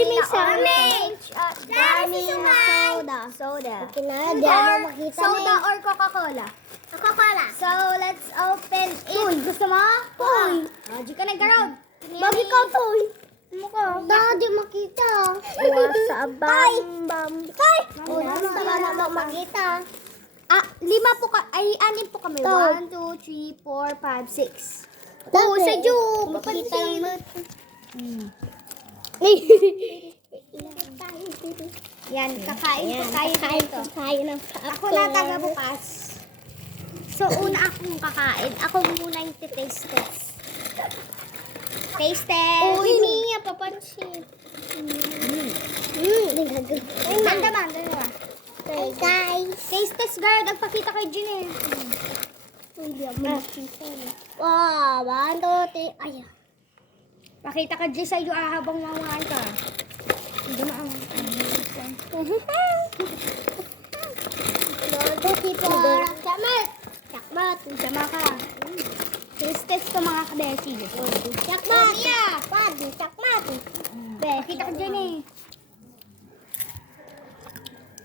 di may orange. Dami Soda. Okay na, di ako makita Soda na or Coca-Cola? Coca-Cola. So, let's open it. Uy, gusto mo? Uy. Di ka nag-garod. Bagi ka to. Di makita. Sa bam. Wala na makita. 5 po ay 6 po kami. To. 1, 2, 3, 4, 5, 6. Oh, sa Ju. Makita lang natin. Yan, kakain po tayo dito. Kain ng Ako na taga bukas. So, una akong kakain. Ako muna yung taste test. Taste test. Uy, niya, papansin. Ganda ba? Hey guys. Taste test, girl. Nagpakita kay Jin eh. Hindi ako makita. Wow, 1, 2, 3. Ay. Pakita ka Jin sa'yo habang mamuhaan ka. Hindi mo ang... Chakmat. Sama ka. Taste test ko mga kabesi. Chakmat. Mia! Chakmat. Pakita ka Jin eh.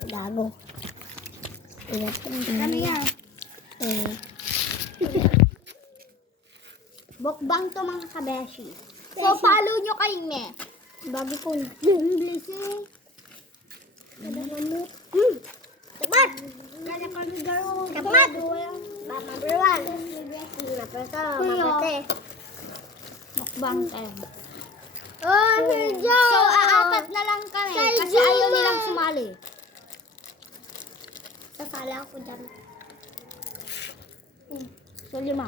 Gago. Ano yan? Bokbang to mga kabeshi. So, follow nyo kay Me. Bago ko. Bilis eh. Chakmat. Kala ka na garo. Chakmat. Number 1. Mapate. Mukbang time. Oh, medyo. So, aapat na lang kami. Kasi ayaw nilang sumali. Sasala ako dyan. So, 5.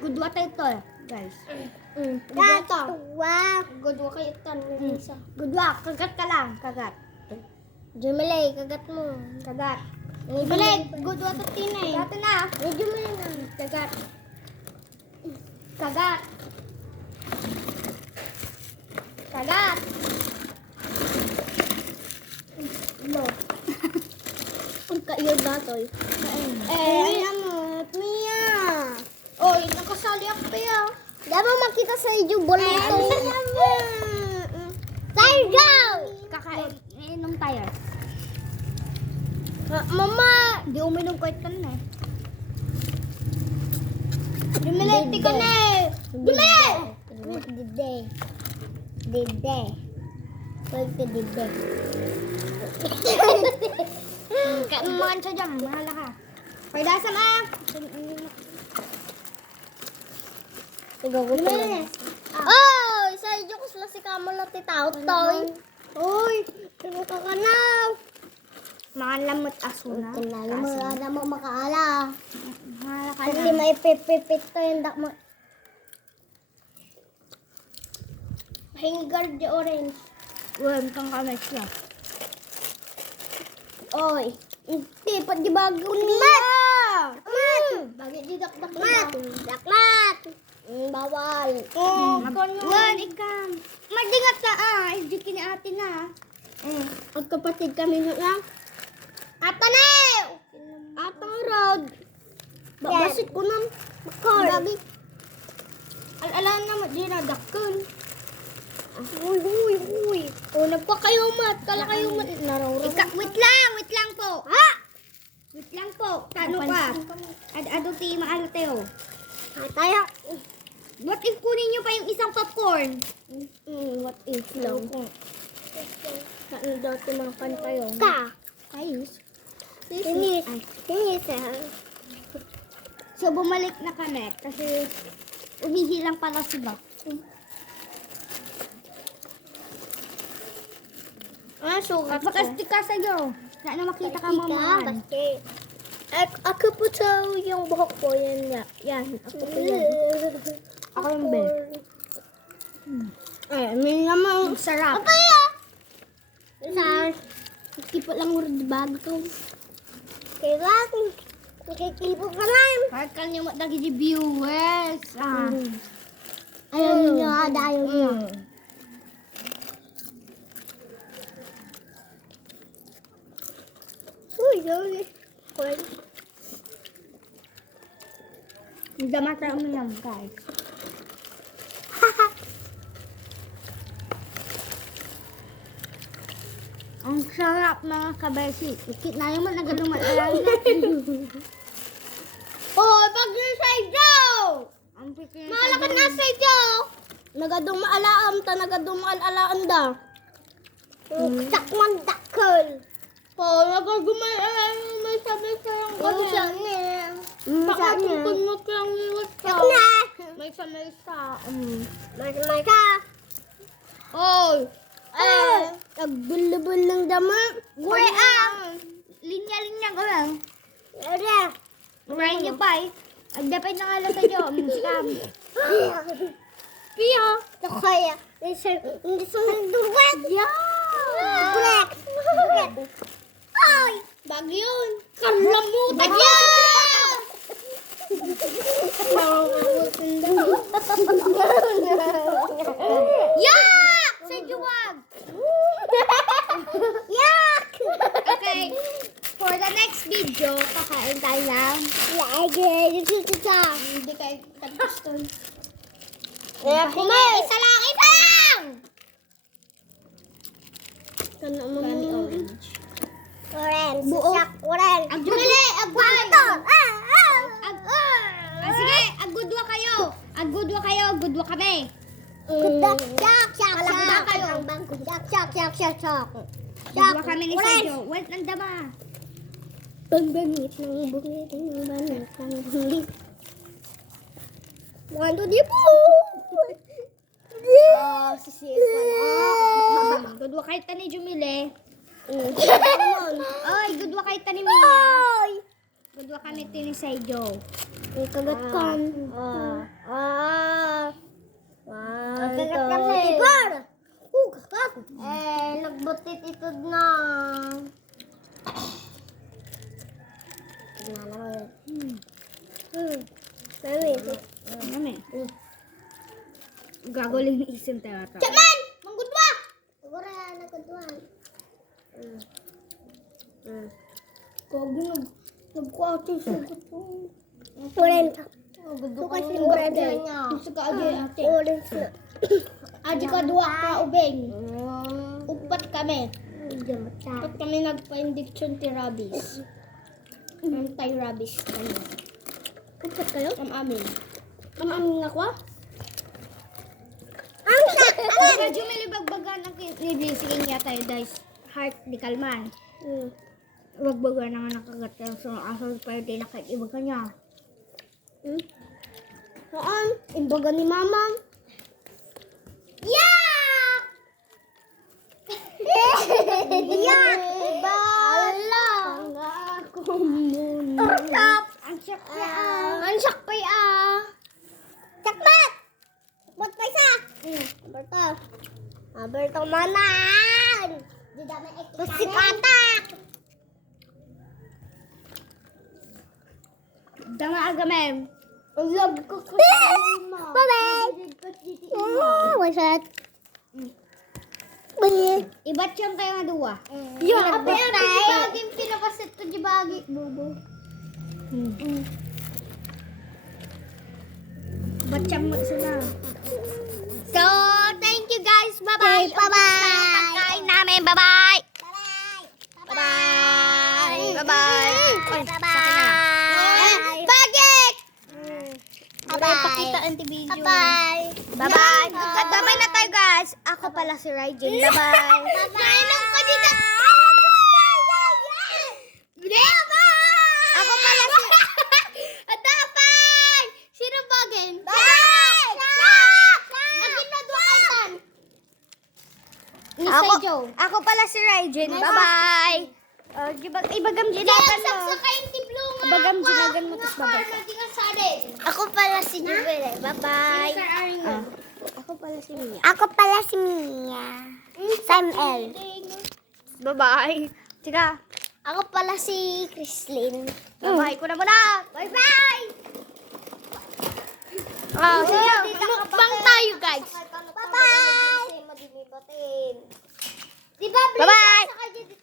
Good what ito guys. Gato. Wow. Good what kayo ito. Good what. Kagat ka lang. Kagat. Jumalay, kagat mo. Kagat. Balik. Good what at tinay. Kagat na. Medyo mo na. Kagat. Kagat. Kagat. No. Ang kayo datoy. Alam mo, Mia. Oy, nakasali ako kaya. Dapat makita sa iyo bolito. Tayo, go! Kakain. Inom tayo. Mama! Di uminom ko ito na eh. Dumilete ka na eh! Dumilete! Dide. Dide. Wag ka dide. Kaya umakan siya dyan. Mahala ka. Pagdasan ah. Dumilete. Oh! Sa iyo ko sila si Kamala titaw toy. Uy. Pero ka na. Mga lamot asuna. Kailangan mo na mo makaala. Mahala ka Kasi na. may pipipit to yung dak mo. Hanger the orange. Uy, kang kamay siya. Oy. Hindi, pa di bago niya. Mat! Bagay di dakdak mat. Dakmat! Bawal. Wan, ikam. Madingat ka ah. Hindi kinaati na. Magkapatid kami na lang. Atanaw! Atarod. Babasit ko ng makar. Babi. Alalaan na mo, di na dakon. Uy. O, nagpa kayo mat. Kala kayo mat. Wait lang po. Ha? Wait lang po. Tano ka. Ado ti maalateo. Tayo. What if kunin nyo pa yung isang popcorn? What if lang? Ano daw ito mga kanta yun? Ka. Ayos. Tinis. So, bumalik na kami kasi umihilang pala si Bak. Sugat Pakastik ka sa'yo. Sana makita ka mamahan. Ako po sa yung buhok ko. Yan. Ako po yan. Ako yung Ben. May naman. Ang sarap. Kaya. Tipo lang urad bag ko. Kailangan. Nakikipo ka lang. Harkal niyo mo lagi di viewers. Ayaw niya. Ayaw niya. Uy. Hindi mata uminom guys. Sarap mga kabesi. Ikit na yung nagadumang alay na. Oh, pag yung sayo! Ang pikin. Malakad na sayo! Nagadumaalaan ta, nagadumaalaan da. Sakman dakol. Oh, nagadumaalaan may sabi sayang kanya. Pakatungkod mo kang liwat ka. May sa. May ka. Oy! Nagbulubul ng dama. Gure Linya-linya ko lang. Gurahin niyo pa eh. Agdapay na nga lang sa inyo. Scam. Pia. Kaya. Hindi sa nagdugat. Yeah. Dugat. Ay. Bagyon. Kalamutan yan. Yak! Sa juwag! Yak! Okay. For the next video, kakain tayo ng Hindi kayo katastol. Kumain. isa lang! Kana mo orange. Orange. Buo. Orange. Agduli! Agduli! Sige, agudwa kayo. Agudwa kami. Agudwa kami ni Sergio. Wait, nandama. Bangit ng bungit ng banit ng bungit. Wando di po. Agudwa kayo tani Jumile. Ay, Oy, agudwa kayo tani Mia. Agudwa kami tini Sergio. Ang kagat kan. Kagat ka mo. Kagat. Nagbutit ito na. Nami. Gagawin ni isim tayo. Chaman! Manggudwa! Sigura, nagkudwan. Kagi nagkuati sa gusto. Orange. Bukas yung brother niya. Gusto ka agi ate. Orange. Adi ka duwa ka ubeng. Upat kami. Upat kami nagpa-injection ti rabies. Anti-rabies kami. Upat kayo? Amin nga ko? Medyo may libagbagan ang nibisigin niya tayo guys. Heart di kalman. Bagbagan na nga nakagat ka sa asal pa yung nakaibaga niya. Saan? Imbaga ni mama. Yak! Yak! Bala! Ako muna. Ang siyak niya. Ansak pa Sakmat! Sakmat pa isa! Berto. Berto manan! Masikatak! Dama agamem. Ang love ko kasi ma. Babay! Wasat. Balik. Ibat siyang kayo nga duwa. Yeah, bagay pinapasit to di bagay. Bobo. Ibat siyang magsuna. So, thank you guys. Bye-bye. Bye-bye. Pagkain namin. Bye-bye. Bye-bye. Bye-bye. Oy, Bye-bye. Bagit! Bye-bye. Pakita ang video. Bye-bye. Bye-bye. At bye-bye na tayo guys. Ako pala si Raijin. Bye-bye. Nainom ko dito. Ako pala si... Atapay! Sino bagin? Ako pala si Raijin. Bye-bye. Ibagam ginagan mo. Ibagam ginagan mo. Tapos babay. Ako pala si Jubel. Bye-bye. Ako pala si Mia. Ako pala si Mia. Samuel. Bye-bye. Sige. Ako pala si Chrislyn. Bye-bye ko na muna. Bye-bye! Mukbang tayo, guys. Bye-bye! Bye-bye! Bye-bye.